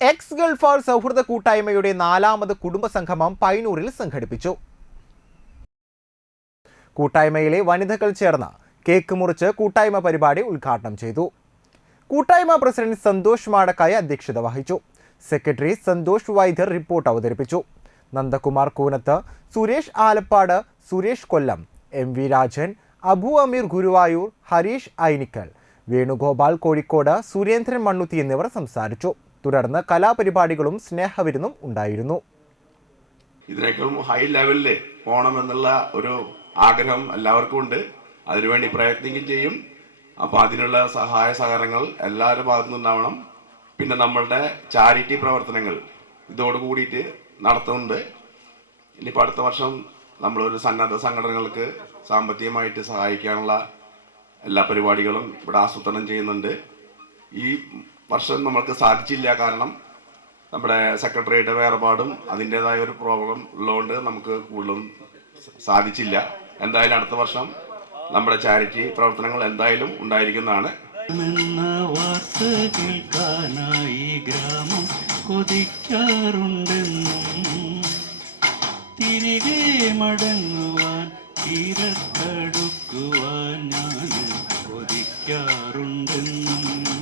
X Gulfar സൗഹൃദ കൂട്ടായ്മയുടെ നാലാമത് കുടുംബ സംഗമം പൈനൂരിൽ സംഘടിപ്പിച്ചു. കൂട്ടായ്മയിലെ വനിതകൾ ചേർന്ന് കേക്ക് മുറിച്ച് കൂട്ടായ്മ പരിപാടി ഉദ്ഘാടനം ചെയ്തു. കൂട്ടായ്മ പ്രസിഡന്റ് സന്തോഷ് മാടക്കായ അധ്യക്ഷത വഹിച്ചു. സെക്രട്ടറി സന്തോഷ് വൈദ്യർ റിപ്പോർട്ട് അവതരിപ്പിച്ചു. നന്ദകുമാർ കൂനത്ത് സുരേഷ് ആലപ്പാട് സുരേഷ് കൊല്ലം എം വി രാജൻ അബു അമീർ ഗുരുവായൂർ ഹരീഷ് ഐനിക്കൽ വേണുഗോപാൽ കോഴിക്കോട് സുരേന്ദ്രൻ മണ്ണുത്തി എന്നിവർ സംസാരിച്ചു. തുടർന്ന് കലാപരിപാടികളും സ്നേഹവിരുന്നും ഉണ്ടായിരുന്നു. ഇതിനേക്കാളും ഹൈ ലെവലിൽ പോകണമെന്നുള്ള ഒരു ആഗ്രഹം എല്ലാവർക്കും ഉണ്ട്. അതിനുവേണ്ടി പ്രയത്നിക്കുകയും ചെയ്യും. അപ്പോൾ അതിനുള്ള സഹായ സഹകരണങ്ങൾ എല്ലാവരുടെ ഭാഗത്തു നിന്നുണ്ടാവണം. പിന്നെ നമ്മളുടെ ചാരിറ്റി പ്രവർത്തനങ്ങൾ ഇതോട് കൂടിയിട്ട് നടത്തുന്നുണ്ട്. ഇനിയിപ്പോൾ അടുത്ത വർഷം നമ്മളൊരു സന്നദ്ധ സംഘടനകൾക്ക് സാമ്പത്തികമായിട്ട് സഹായിക്കാനുള്ള എല്ലാ പരിപാടികളും ഇവിടെ ആസൂത്രണം ചെയ്യുന്നുണ്ട്. ഈ വർഷം നമ്മൾക്ക് സാധിച്ചില്ല. കാരണം നമ്മുടെ സെക്രട്ടറിയുടെ വേർപാടും അതിന്റെതായ ഒരു പ്രോബ്ലം ഉള്ളതുകൊണ്ട് നമുക്ക് കൂടുതലും സാധിച്ചില്ല. എന്തായാലും അടുത്ത വർഷം നമ്മുടെ ചാരിറ്റി പ്രവർത്തനങ്ങൾ എന്തായാലും ഉണ്ടായിരിക്കുന്നതാണ്. തിരികെ ഞാൻ കൊതിക്കാറുണ്ടെന്നും